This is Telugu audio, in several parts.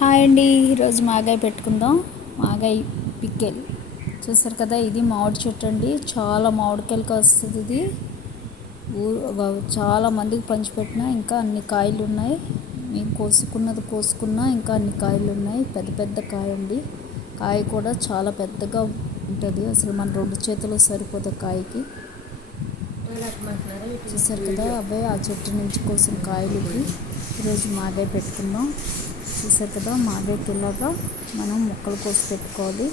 హాయ్ అండి ఈరోజు మాగాయ పెట్టుకుందాం. మాగాయ పిక్కెల్. చూసారు కదా ఇది మామిడి చెట్టు అండి. చాలా మామిడికాయలకి వస్తుంది ఇది. చాలా మందికి పంచిపెట్టిన ఇంకా అన్ని కాయలు ఉన్నాయి. మేము కోసుకున్నది కోసుకున్నా ఇంకా అన్ని కాయలు ఉన్నాయి. పెద్ద పెద్ద కాయ అండి. కాయ కూడా చాలా పెద్దగా ఉంటుంది. అసలు మన రెండు చేతులు సరిపోతుంది కాయకి. చూసారు కదా అబ్బాయి ఆ చెట్టు నుంచి కోసిన కాయలకి ఈరోజు మాగాయ పెట్టుకుందాం. చూసారు కదా మాగాయకి ఇలాగా మనం ముక్కలు కోసి పెట్టుకోవాలి.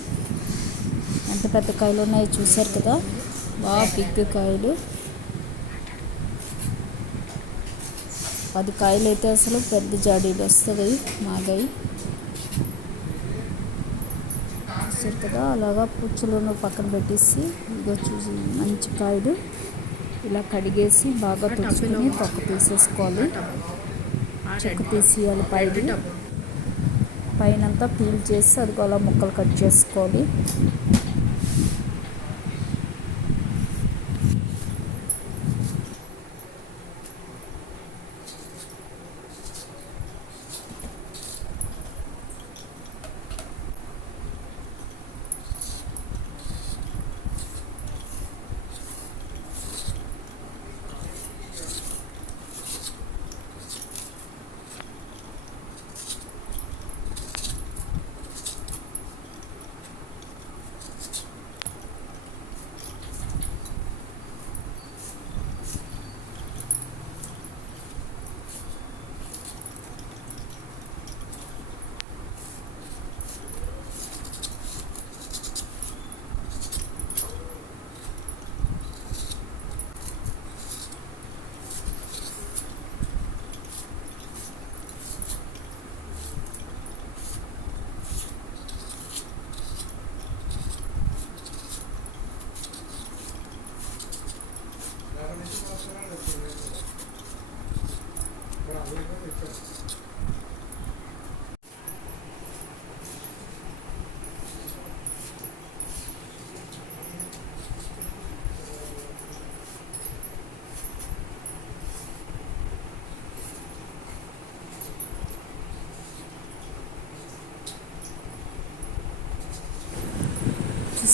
ఎంత పెద్ద కాయలు ఉన్నాయో చూసారు కదా బాగా పిగ్ కాయలు. పది కాయలు అయితే అసలు పెద్ద జాడీలు వస్తుంది మాగాయ చూసారు కదా అలాగా పుచ్చులను పక్కన పెట్టేసి ఇదిగో చూసి మంచి కాయలు. ఇలా కడిగేసి బాగా తుడుచుకొని తొక్క తీసేసుకోవాలి. చెక్క తీసేయాలి పైది పైనంతా పీల్ చేసి అది అలా ముక్కలు కట్ చేసుకోవాలి.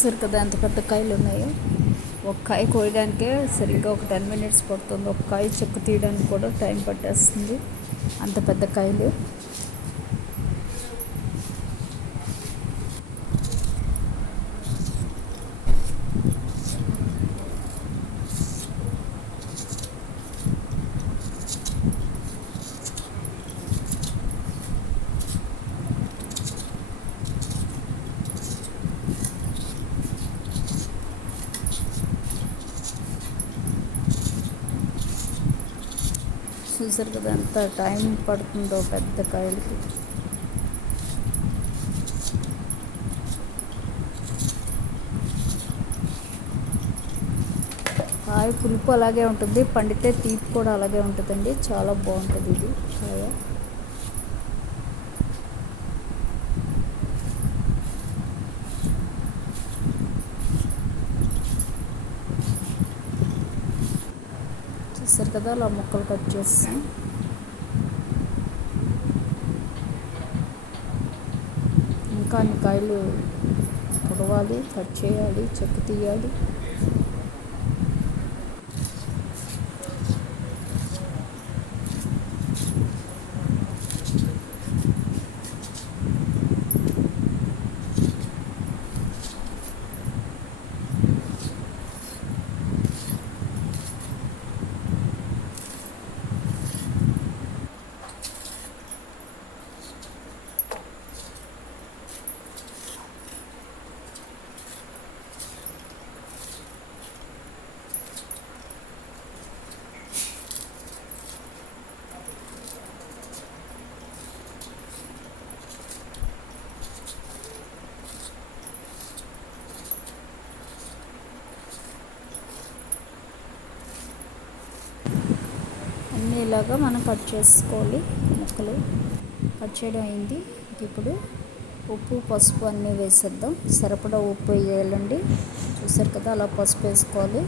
చూసారు కదా ఎంత పెద్ద కాయలు ఉన్నాయో. ఒక కాయ కోయడానికే సరిగ్గా ఒక టెన్ మినిట్స్ పడుతుంది. ఒక కాయ చెక్కు తీయడానికి కూడా టైం పట్టేస్తుంది. అంత పెద్ద కాయలు. చూసారు కదా ఎంత టైం పడుతుందో పెద్ద కాయలకి. కాయ పులుపు అలాగే ఉంటుంది పండితే తీపి కూడా అలాగే ఉంటుందండి చాలా బాగుంటుంది ఇది కాయ. చూసారు కదా అలా ముక్కలు కట్ చేస్తాం. ఇంకా అన్ని కాయలు పొడవాలి కట్ చేయాలి చెక్కు తీయాలి. అన్నీ ఇలాగా మనం కట్ చేసుకోవాలి ముక్కలు. కట్ చేయడం అయింది. ఇప్పుడు ఉప్పు పసుపు అన్నీ వేసేద్దాం. సరిపడా ఉప్పు వేయాలండి. చూసారు కదా అలా పసుపు వేసుకోవాలి.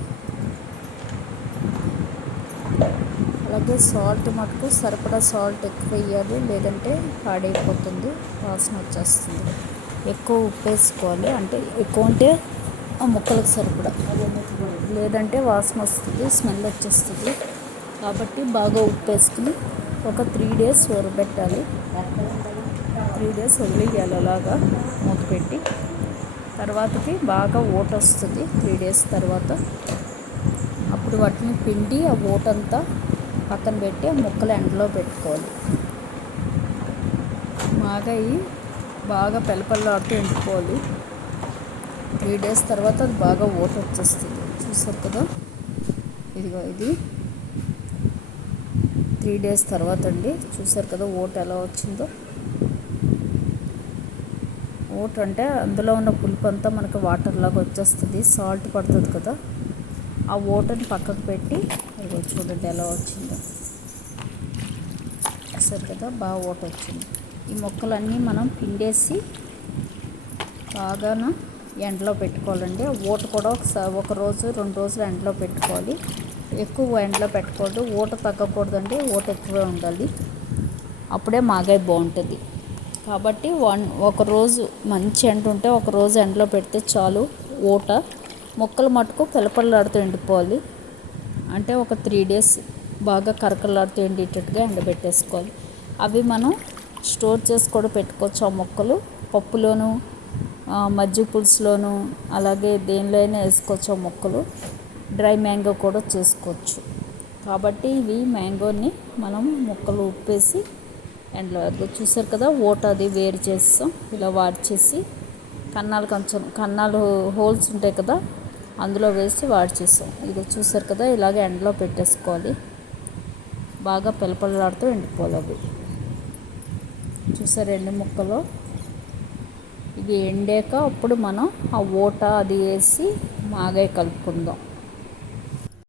అలాగే సాల్ట్ మటుకు సరిపడా సాల్ట్ ఎక్కువ వేయాలి. లేదంటే పాడైపోతుంది. వాసన వచ్చేస్తుంది. ఎక్కువ ఉప్పు వేసుకోవాలి. అంటే ఎక్కువ ఉంటే ఆ ముక్కలకు సరిపడా. లేదంటే వాసన వస్తుంది స్మెల్ వచ్చేస్తుంది. కాబట్టి బాగా ఉప్పు వేసుకుని ఒక త్రీ డేస్ ఊరబెట్టాలి త్రీ డేస్ వదిలేయాలి అలాగా మూతపెట్టి తర్వాతకి బాగా ఓట వస్తుంది. త్రీ డేస్ తర్వాత అప్పుడు వాటిని పిండి ఆ ఓటంతా పక్కన పెట్టి ఆ ముక్కలు ఎండలో పెట్టుకోవాలి. మాగాయి బాగా పెలపల్లాడుతూ ఉండిపోవాలి త్రీ డేస్ తర్వాత అది బాగా ఓట వచ్చేస్తుంది చూసారు కదా? ఇదిగో ఇది. త్రీ డేస్ తర్వాత అండి. చూసారు కదా ఓట్ ఎలా వచ్చిందో. ఓట్ అంటే అందులో ఉన్న పులుపు అంతా మనకు వాటర్ లాగా వచ్చేస్తుంది. సాల్ట్ పడుతుంది కదా. ఆ ఓటని పక్కకు పెట్టి ఇదిగో చూడండి ఎలా వచ్చిందో. చూసారు కదా బాగా ఓట వచ్చింది. ఈ మొక్కలన్నీ మనం పిండేసి బాగా ఎండలో పెట్టుకోవాలండి. ఓట కూడా ఒకసారి ఒక రోజు రెండు రోజులు ఎండలో పెట్టుకోవాలి. ఎక్కువ ఎండలో పెట్టకూడదు ఊట తగ్గకూడదండి ఊట ఎక్కువే ఉండాలి. అప్పుడే మాగాయ బాగుంటుంది. కాబట్టి వన్ ఒక రోజు మంచి ఎండ ఉంటే ఒక రోజు ఎండలో పెడితే చాలు ఊట మొక్కలు మటుకు పిలపల్లాడుతూ ఎండిపోవాలి. అంటే ఒక త్రీ డేస్ బాగా కరకలాడుతూ ఎండేటట్టుగా ఎండబెట్టేసుకోవాలి. అవి మనం స్టోర్ చేసి కూడా పెట్టుకోవచ్చు ఆ మొక్కలు. పప్పులోను మజ్జిగ పులుసులోను అలాగే దేనిలో అయినా వేసుకోవచ్చు ఆ మొక్కలు. డ్రై మ్యాంగో కూడా చేసుకోవచ్చు. కాబట్టి ఇవి మ్యాంగోని మనం ముక్కలు ఉప్పేసి ఎండలో అది చూసారు కదా ఓట అది వేరు చేస్తాం. ఇలా వాడిచేసి కన్నాలు కొంచెం కన్నాలు హోల్స్ ఉంటాయి కదా అందులో వేసి వాడిచేస్తాం. ఇది చూసారు కదా ఇలాగ ఎండలో పెట్టేసుకోవాలి. బాగా పిలపలాడుతూ ఎండిపోవాలి అవి. చూసారు ఎండి ముక్కలు? ఇవి ఎండాక అప్పుడు మనం ఆ ఓట అది వేసి మాగాయ కలుపుకుందాం.